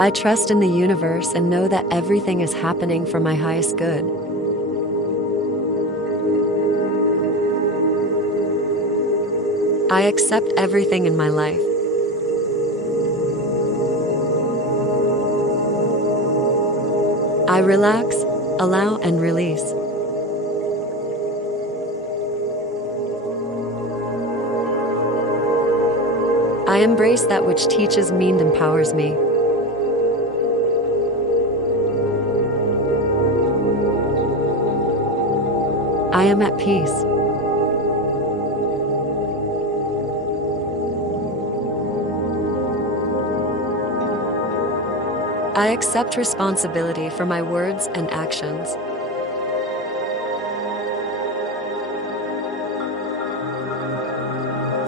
I trust in the universe and know that everything is happening for my highest good. I accept everything in my life. I relax, allow, and release. I embrace that which teaches me and empowers me. I am at peace. I accept responsibility for my words and actions.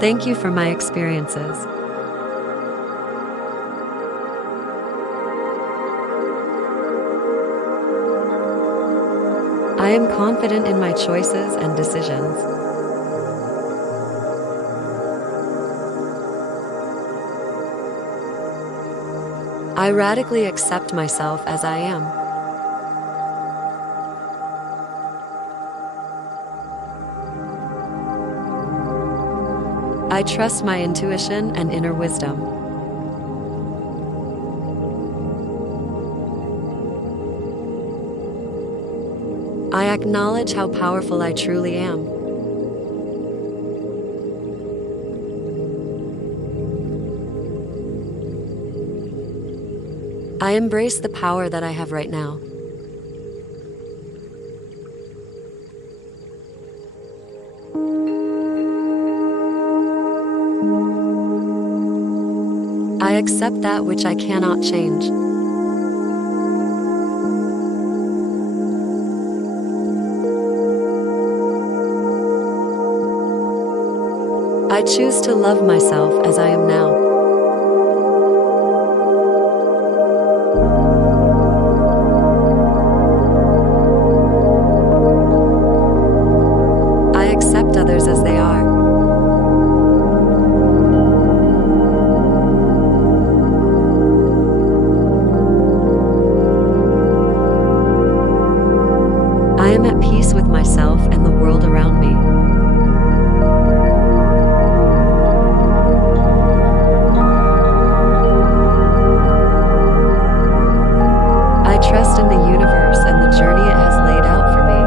Thank you for my experiences. I am confident in my choices and decisions. I radically accept myself as I am. I trust my intuition and inner wisdom. I acknowledge how powerful I truly am. I embrace the power that I have right now. I accept that which I cannot change. I choose to love myself as I am now. I accept others as they are. I am at peace with myself and the world around me. I trust in the universe and the journey it has laid out for me.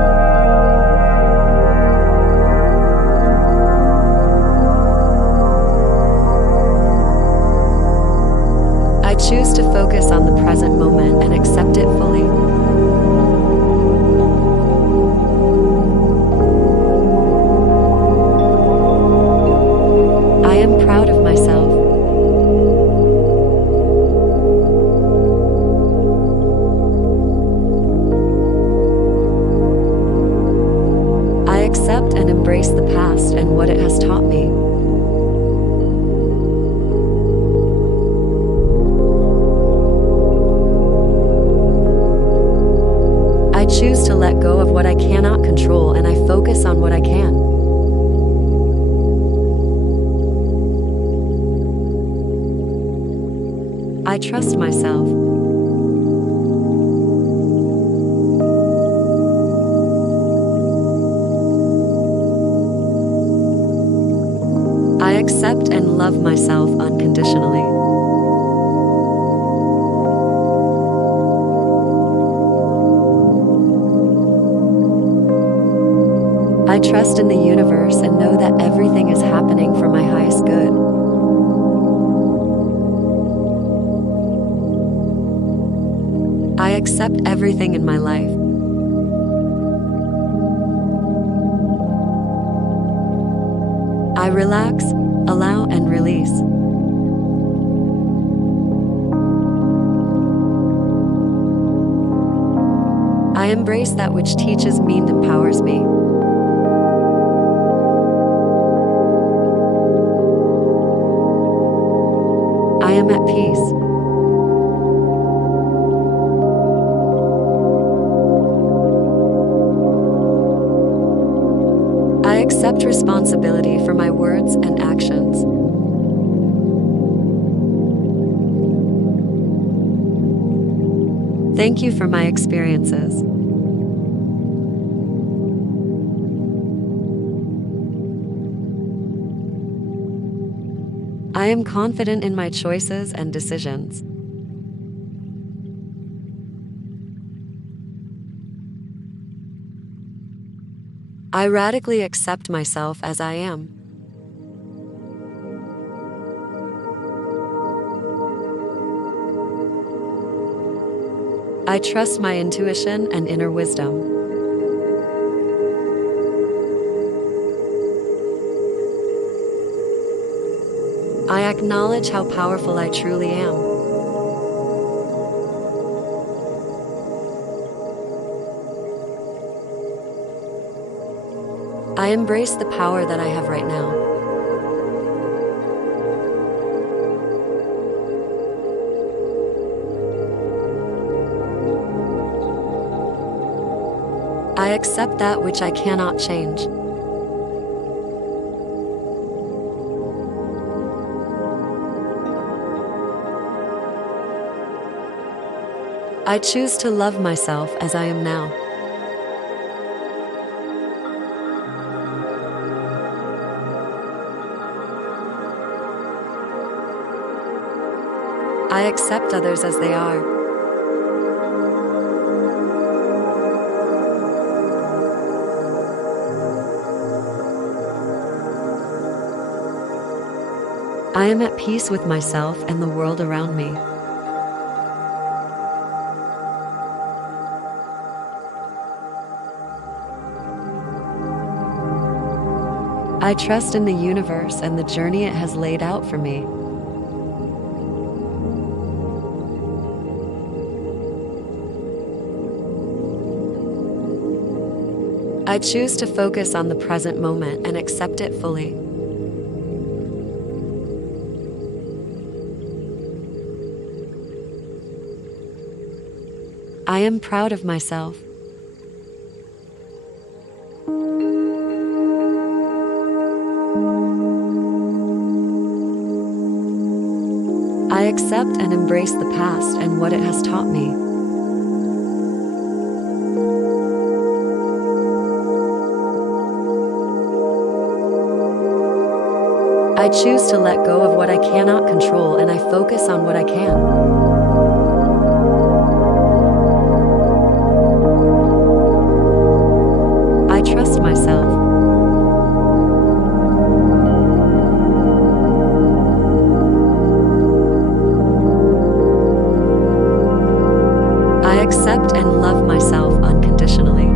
I choose to focus on the present moment and accept it fully. I am proud of myself. I accept and embrace the past and what it has taught me. I choose to let go of what I cannot control and I focus on what I can. I trust myself. I accept and love myself unconditionally. I trust in the universe and know that everything is happening for my highest good. I accept everything in my life. I relax, allow, and release. I embrace that which teaches me and empowers me. I am at peace. I accept responsibility for my words and actions. Thank you for my experiences. I am confident in my choices and decisions. I radically accept myself as I am. I trust my intuition and inner wisdom. I acknowledge how powerful I truly am. I embrace the power that I have right now. I accept that which I cannot change. I choose to love myself as I am now. I accept others as they are. I am at peace with myself and the world around me. I trust in the universe and the journey it has laid out for me. I choose to focus on the present moment and accept it fully. I am proud of myself. I accept and embrace the past and what it has taught me. I choose to let go of what I cannot control and I focus on what I can. I trust myself. I accept and love myself unconditionally.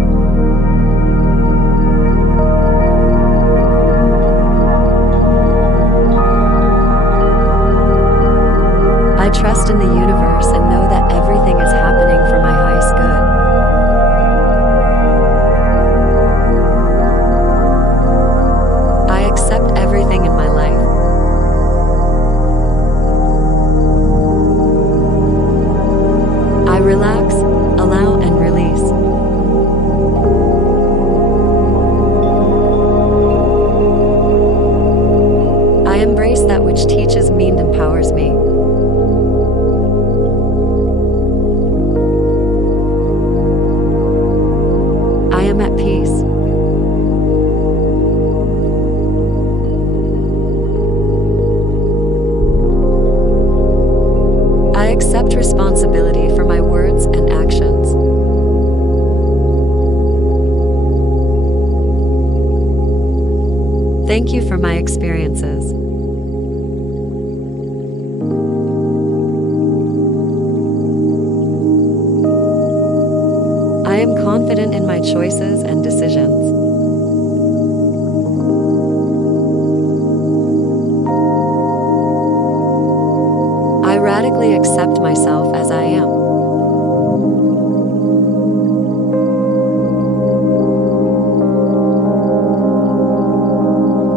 I trust in the universe and know that everything is happening for my highest good. I accept everything in my life. I relax, allow, and release. I embrace that which teaches me and empowers me. I am at peace. I accept responsibility for my words and actions. Thank you for my experiences. I am confident in my choices and decisions. I radically accept myself as I am.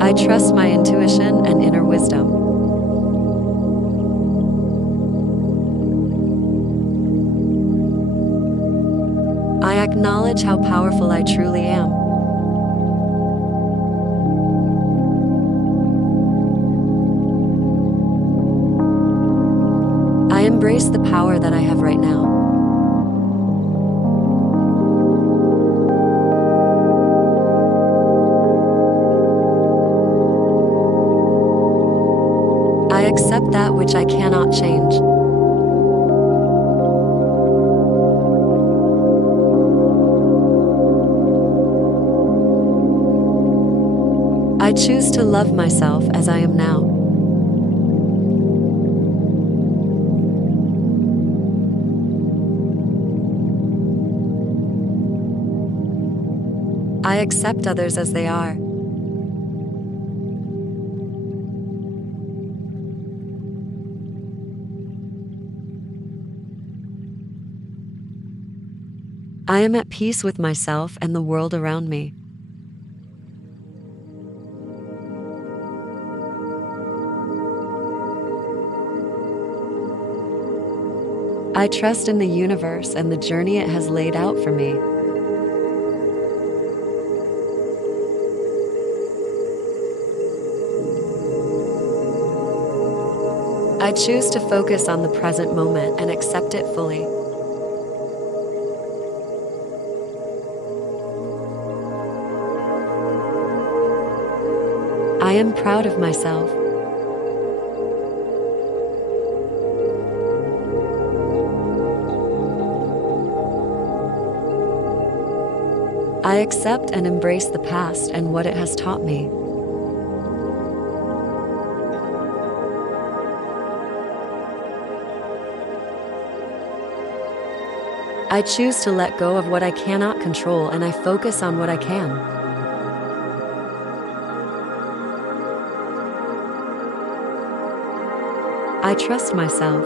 I trust my intuition and inner wisdom. I acknowledge how powerful I truly am. I embrace the power that I have right now. accept that which I cannot change. I choose to love myself as I am now. I accept others as they are. I am at peace with myself and the world around me. I trust in the universe and the journey it has laid out for me. I choose to focus on the present moment and accept it fully. I am proud of myself. I accept and embrace the past and what it has taught me. I choose to let go of what I cannot control and I focus on what I can. I trust myself.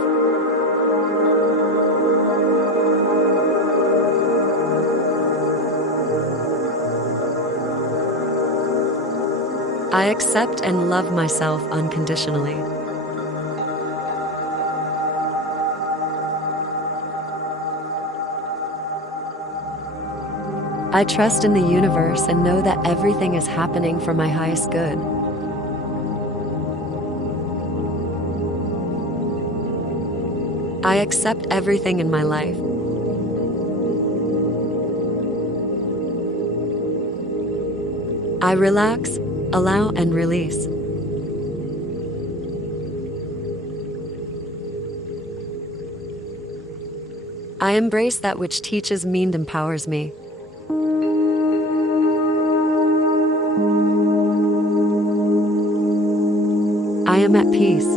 I accept and love myself unconditionally. I trust in the universe and know that everything is happening for my highest good. I accept everything in my life. I relax, allow, and release. I embrace that which teaches me and empowers me. I am at peace.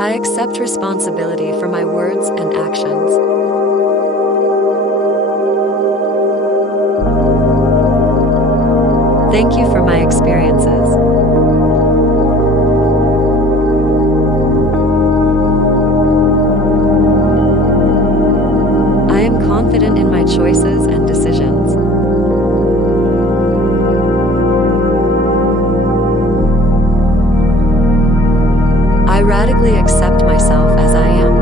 I accept responsibility for my words and actions. Thank you for my experiences. I am confident in my choices and decisions. I radically accept myself as I am.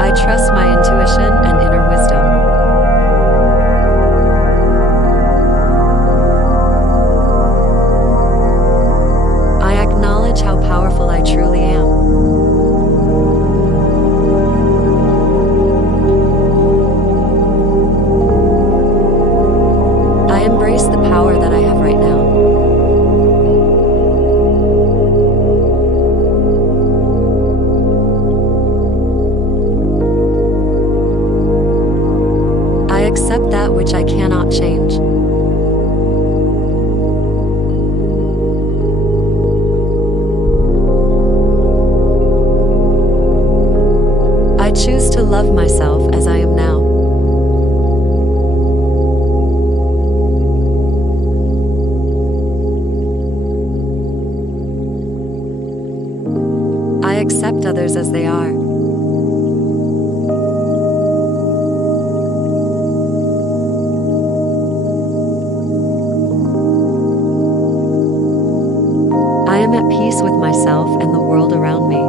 I trust my intuition and inner wisdom. I acknowledge how powerful I truly am. I embrace the power that I have right now. I accept that which I cannot change. I choose to love myself as I am now. I accept others as they are. I am at peace with myself and the world around me.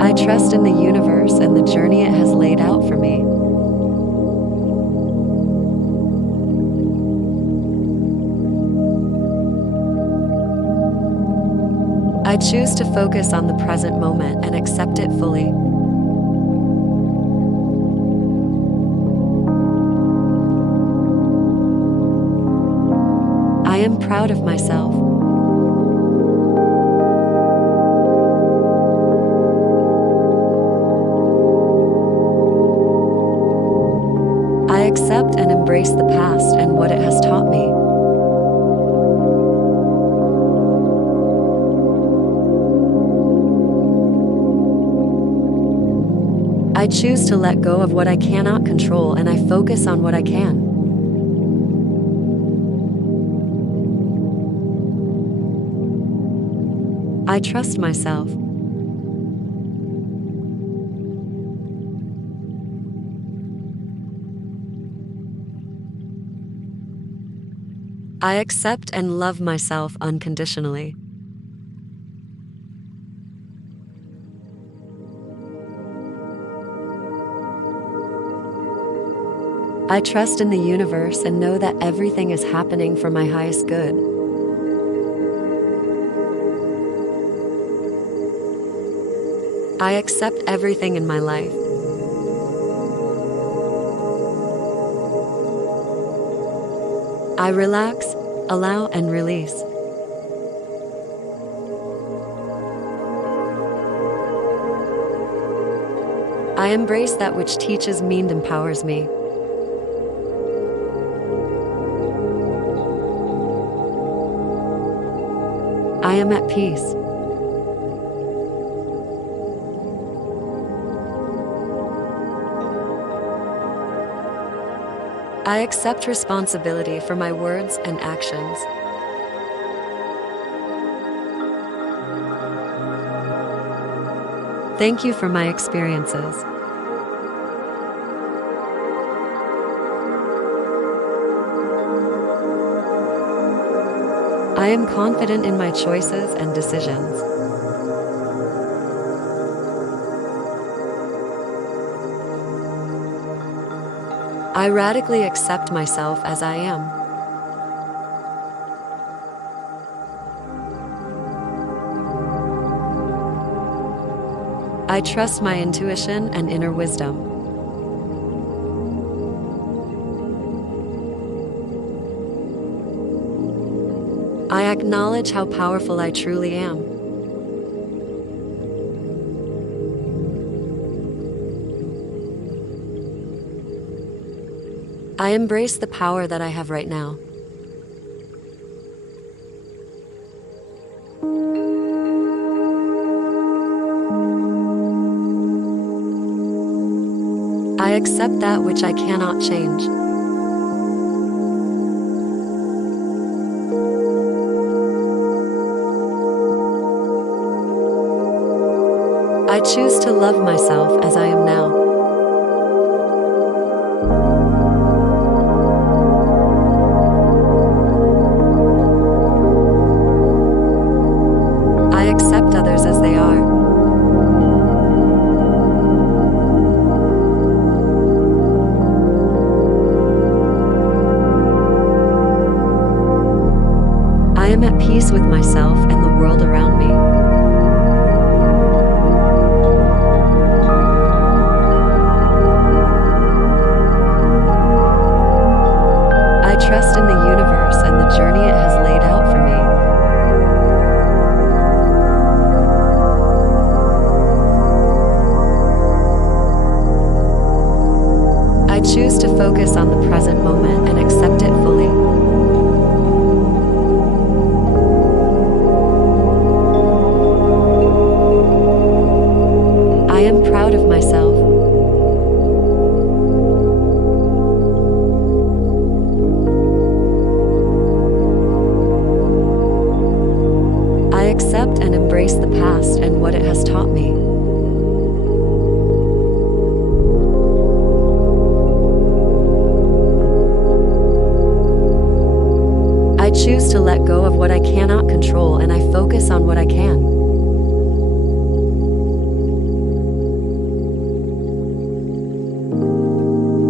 I trust in the universe and the journey it has laid out for me. I choose to focus on the present moment and accept it fully. I am proud of myself. I accept and embrace the past and what it has taught me. I choose to let go of what I cannot control and I focus on what I can. I trust myself. I accept and love myself unconditionally. I trust in the universe and know that everything is happening for my highest good. I accept everything in my life. I relax, allow, and release. I embrace that which teaches me and empowers me. I am at peace. I accept responsibility for my words and actions. Thank you for my experiences. I am confident in my choices and decisions. I radically accept myself as I am. I trust my intuition and inner wisdom. I acknowledge how powerful I truly am. I embrace the power that I have right now. I accept that which I cannot change. I choose to love myself as I am now. I accept others as they are. I am at peace with myself and the world around me. I trust in the universe and the journey it has laid out for me. I choose to focus on the present moment and accept it fully. I am proud of myself. I accept and embrace the past and what it has taught me. I choose to let go of what I cannot control and I focus on what I can.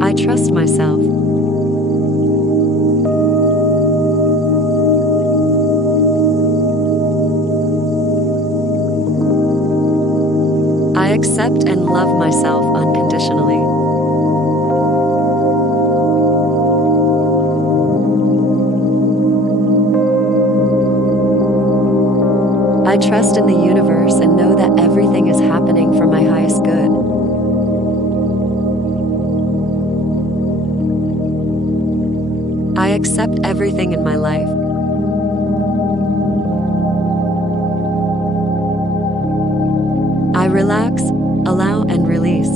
I trust myself. accept and love myself unconditionally. I trust in the universe and know that everything is happening for my highest good. I accept everything in my life. I relax, allow, and release.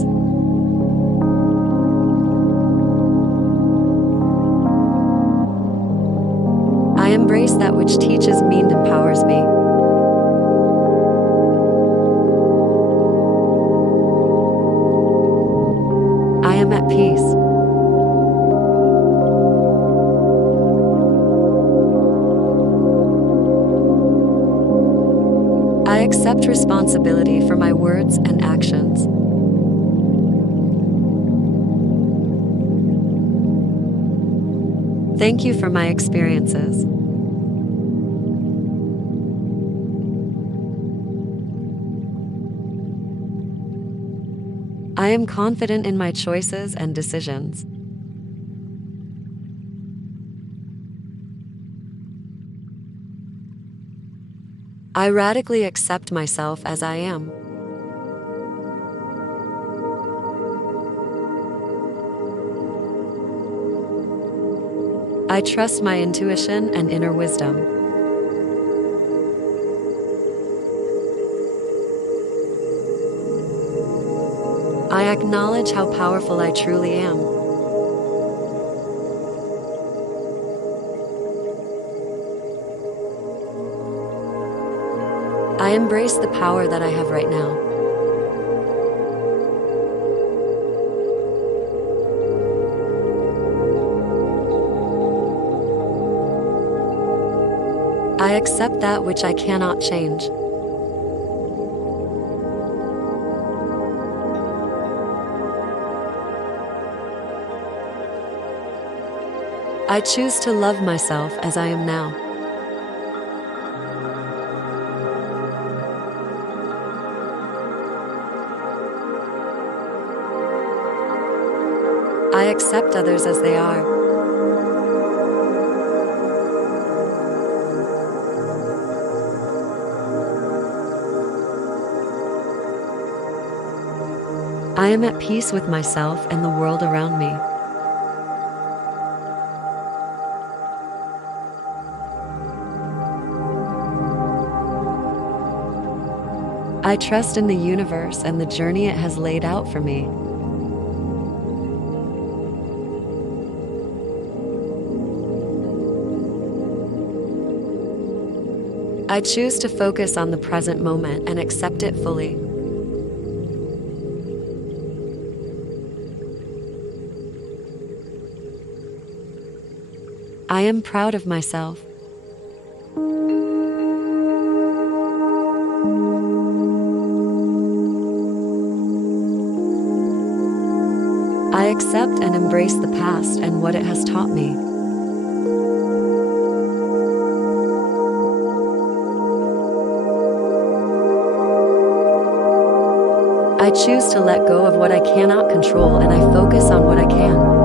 I embrace that which teaches me and empowers me. I am at peace. I accept responsibility for my words and actions. Thank you for my experiences. I am confident in my choices and decisions. I radically accept myself as I am. I trust my intuition and inner wisdom. I acknowledge how powerful I truly am. I embrace the power that I have right now. I accept that which I cannot change. I choose to love myself as I am now. I accept others as they are. I am at peace with myself and the world around me. I trust in the universe and the journey it has laid out for me. I choose to focus on the present moment and accept it fully. I am proud of myself. I accept and embrace the past and what it has taught me. I choose to let go of what I cannot control and I focus on what I can.